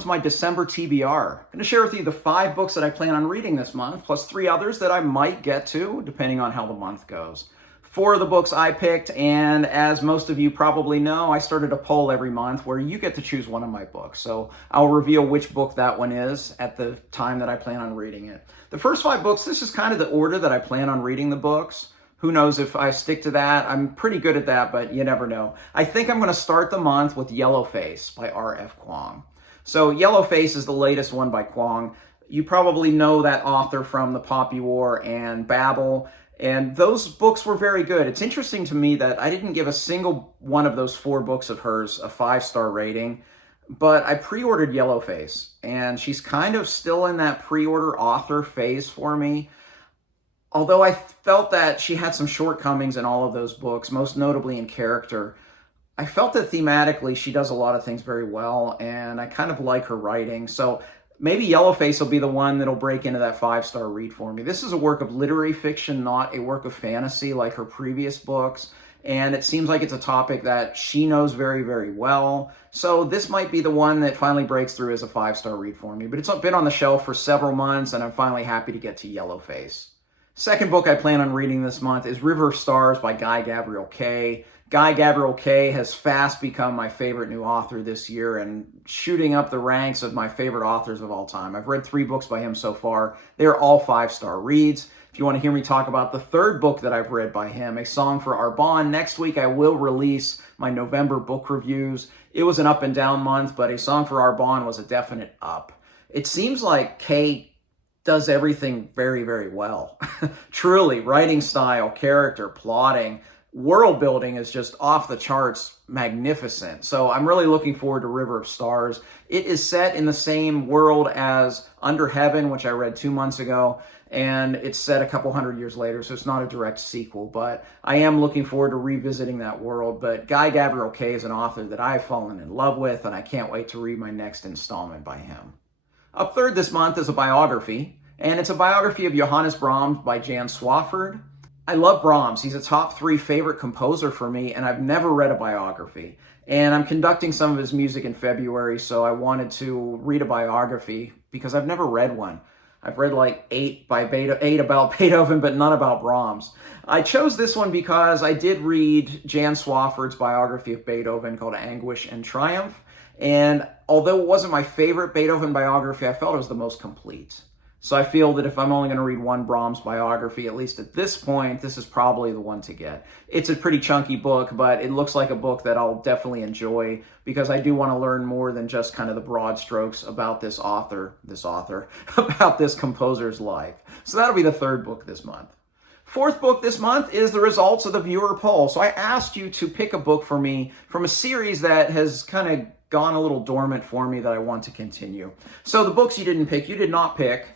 welcome to my December TBR. I'm going to share with you the 5 books that I plan on reading this month, plus 3 others that I might get to, depending on how the month goes. 4 of the books I picked, and as most of you probably know, I started a poll every month where you get to choose one of my books. So I'll reveal which book that one is at the time that I plan on reading it. The first 5 books, this is kind of the order that I plan on reading the books. Who knows if I stick to that? I'm pretty good at that, but you never know. I think I'm going to start the month with Yellowface by R.F. Kuang. So Yellowface is the latest one by Kuang. You probably know that author from The Poppy War and Babel, and those books were very good. It's interesting to me that I didn't give a single one of those 4 books of hers a 5-star rating, but I pre-ordered Yellowface, and she's kind of still in that pre-order author phase for me. Although I felt that she had some shortcomings in all of those books, most notably in character, I felt that thematically she does a lot of things very well, and I kind of like her writing. So maybe Yellowface will be the one that'll break into that 5-star read for me. This is a work of literary fiction, not a work of fantasy like her previous books. And it seems like it's a topic that she knows very, very well. So this might be the one that finally breaks through as a 5-star read for me. But it's been on the shelf for several months, and I'm finally happy to get to Yellowface. Second book I plan on reading this month is River of Stars by Guy Gavriel Kay. Guy Gavriel Kay has fast become my favorite new author this year and shooting up the ranks of my favorite authors of all time. I've read 3 books by him so far. They're all 5-star reads. If you want to hear me talk about the 3rd book that I've read by him, A Song for Arbonne, next week I will release my November book reviews. It was an up and down month, but A Song for Arbonne was a definite up. It seems like Kay does everything very, very well. Truly, writing style, character, plotting, world building is just off the charts magnificent. So I'm really looking forward to River of Stars. It is set in the same world as Under Heaven, which I read 2 months ago, and it's set a couple hundred years later, so it's not a direct sequel, but I am looking forward to revisiting that world. But Guy Gavriel Kay is an author that I've fallen in love with, and I can't wait to read my next installment by him. Up third this month is a biography, and it's a biography of Johannes Brahms by Jan Swafford. I love Brahms. He's a top 3 favorite composer for me, and I've never read a biography. And I'm conducting some of his music in February, so I wanted to read a biography because I've never read one. I've read like 8 about Beethoven, but none about Brahms. I chose this one because I did read Jan Swafford's biography of Beethoven called Anguish and Triumph. And although it wasn't my favorite Beethoven biography, I felt it was the most complete. So I feel that if I'm only going to read one Brahms biography, at least at this point, this is probably the one to get. It's a pretty chunky book, but it looks like a book that I'll definitely enjoy because I do want to learn more than just kind of the broad strokes about this author, about this composer's life. So that'll be the 3rd book this month. 4th book this month is the results of the viewer poll. So I asked you to pick a book for me from a series that has kind of gone a little dormant for me that I want to continue. So the books you did not pick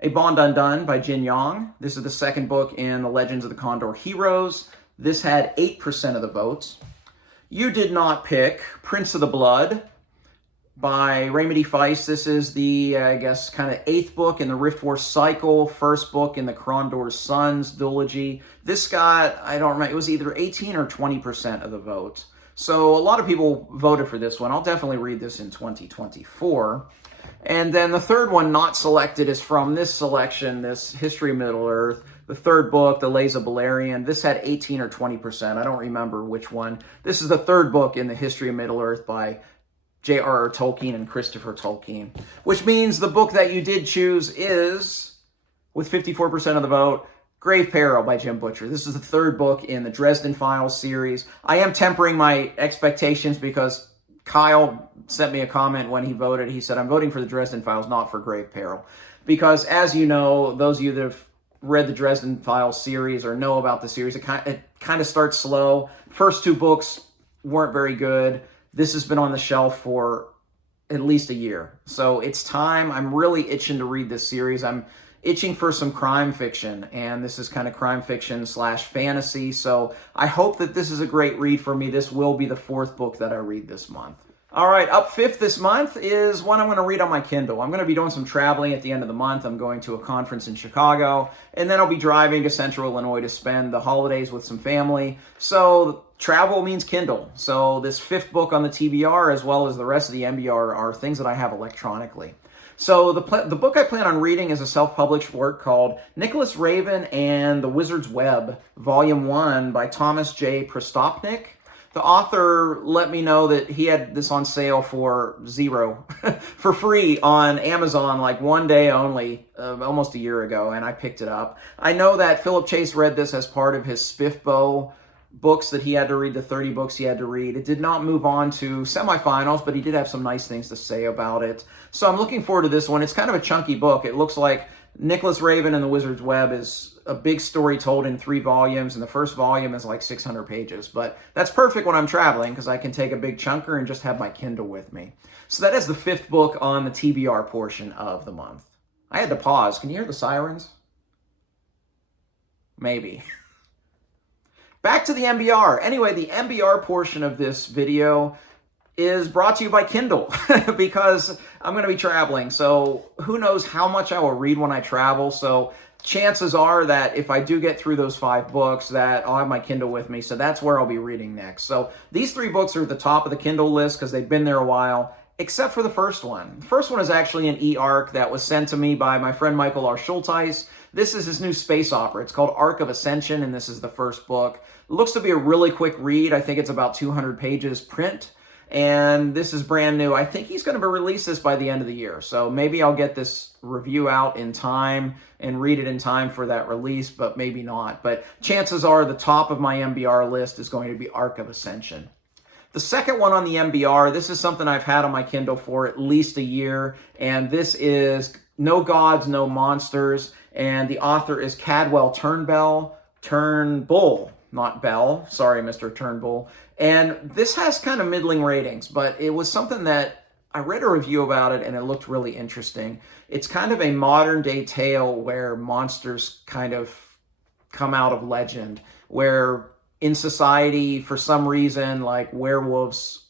A Bon Dun Dun by Jin Yong. This is the 2nd book in the Legends of the Condor Heroes. This had 8% of the votes. You did not pick Prince of the Blood by Remedy Feist. This is the, I guess, kind of 8th book in the Rift War cycle, 1st book in the Krondor's Sons duology. This got, I don't remember, it was either 18 or 20% of the vote. So a lot of people voted for this one. I'll definitely read this in 2024. And then the 3rd one not selected is from this selection, this History of Middle-earth, the 3rd book, The Lays of Beleriand. This had 18 or 20%. I don't remember which one. This is the 3rd book in the History of Middle-earth by J.R.R. Tolkien and Christopher Tolkien, which means the book that you did choose is, with 54% of the vote, Grave Peril by Jim Butcher. This is the 3rd book in the Dresden Files series. I am tempering my expectations because Kyle sent me a comment when he voted. He said, I'm voting for the Dresden Files, not for Grave Peril. Because as you know, those of you that have read the Dresden Files series or know about the series, it kind of starts slow. First 2 books weren't very good. This has been on the shelf for at least a year. So it's time. I'm really itching to read this series. I'm itching for some crime fiction, and this is kind of crime fiction / fantasy. So I hope that this is a great read for me. This will be the 4th book that I read this month. All right, up fifth this month is one I'm going to read on my Kindle. I'm going to be doing some traveling at the end of the month. I'm going to a conference in Chicago, and then I'll be driving to Central Illinois to spend the holidays with some family. So travel means Kindle. So this fifth book on the TBR, as well as the rest of the MBR, are things that I have electronically. So the book I plan on reading is a self-published work called Nicholas Raven and the Wizard's Web, Volume 1 by Thomas J. Prestopnik. The author let me know that he had this on sale for $0 for free on Amazon, like one day only, almost a year ago, and I picked it up. I know that Philip Chase read this as part of his Spiffbo books that he had to read, the 30 books he had to read. It did not move on to semifinals, but he did have some nice things to say about it. So I'm looking forward to this one. It's kind of a chunky book. It looks like Nicholas Raven and the Wizard's Web is a big story told in 3 volumes, and the first volume is like 600 pages. But that's perfect when I'm traveling because I can take a big chunker and just have my Kindle with me. So that is the fifth book on the TBR portion of the month. I had to pause. Can you hear the sirens? Maybe. Back to the MBR. Anyway, the MBR portion of this video is brought to you by Kindle because I'm going to be traveling. So who knows how much I will read when I travel. So chances are that if I do get through those 5 books, that I'll have my Kindle with me. So that's where I'll be reading next. So these 3 books are at the top of the Kindle list because they've been there a while, except for the first one. The first one is actually an e-arc that was sent to me by my friend Michael R. Schulteis. This is his new space opera. It's called Arc of Ascension, and this is the first book. It looks to be a really quick read. I think it's about 200 pages print. And this is brand new. I think he's going to release this by the end of the year. So maybe I'll get this review out in time and read it in time for that release, but maybe not. But chances are the top of my MBR list is going to be Arc of Ascension. The second one on the MBR, this is something I've had on my Kindle for at least a year. And this is No Gods, No Monsters. And the author is Cadwell Turnbull, not Bell. Sorry, Mr. Turnbull. And this has kind of middling ratings, but it was something that I read a review about it and it looked really interesting. It's kind of a modern day tale where monsters kind of come out of legend, where in society, for some reason, like werewolves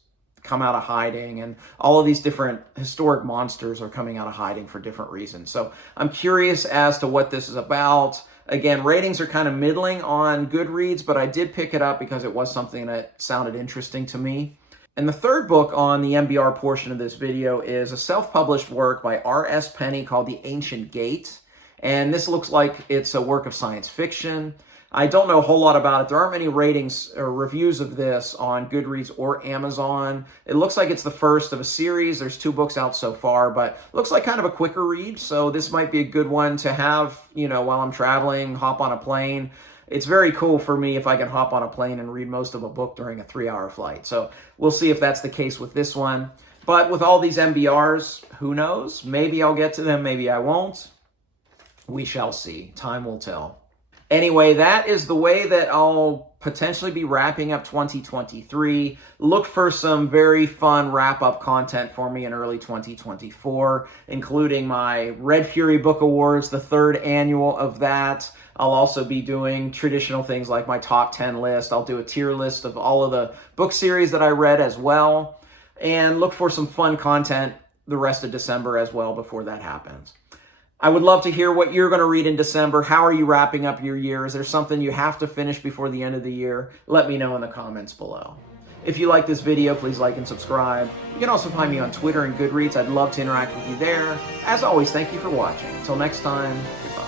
come out of hiding and all of these different historic monsters are coming out of hiding for different reasons. So I'm curious as to what this is about. Again, ratings are kind of middling on Goodreads, but I did pick it up because it was something that sounded interesting to me. And the third book on the MBR portion of this video is a self-published work by R.S. Penny called The Ancient Gate. And this looks like it's a work of science fiction. I don't know a whole lot about it. There aren't many ratings or reviews of this on Goodreads or Amazon. It looks like it's the first of a series. There's 2 books out so far, but looks like kind of a quicker read. So this might be a good one to have, while I'm traveling, hop on a plane. It's very cool for me if I can hop on a plane and read most of a book during a 3-hour flight. So we'll see if that's the case with this one. But with all these MBRs, who knows? Maybe I'll get to them, maybe I won't. We shall see. Time will tell. Anyway, that is the way that I'll potentially be wrapping up 2023. Look for some very fun wrap-up content for me in early 2024, including my Red Fury Book Awards, the 3rd annual of that. I'll also be doing traditional things like my top 10 list. I'll do a tier list of all of the book series that I read as well. And look for some fun content the rest of December as well before that happens. I would love to hear what you're going to read in December. How are you wrapping up your year? Is there something you have to finish before the end of the year? Let me know in the comments below. If you like this video, please like and subscribe. You can also find me on Twitter and Goodreads. I'd love to interact with you there. As always, thank you for watching. Until next time, goodbye.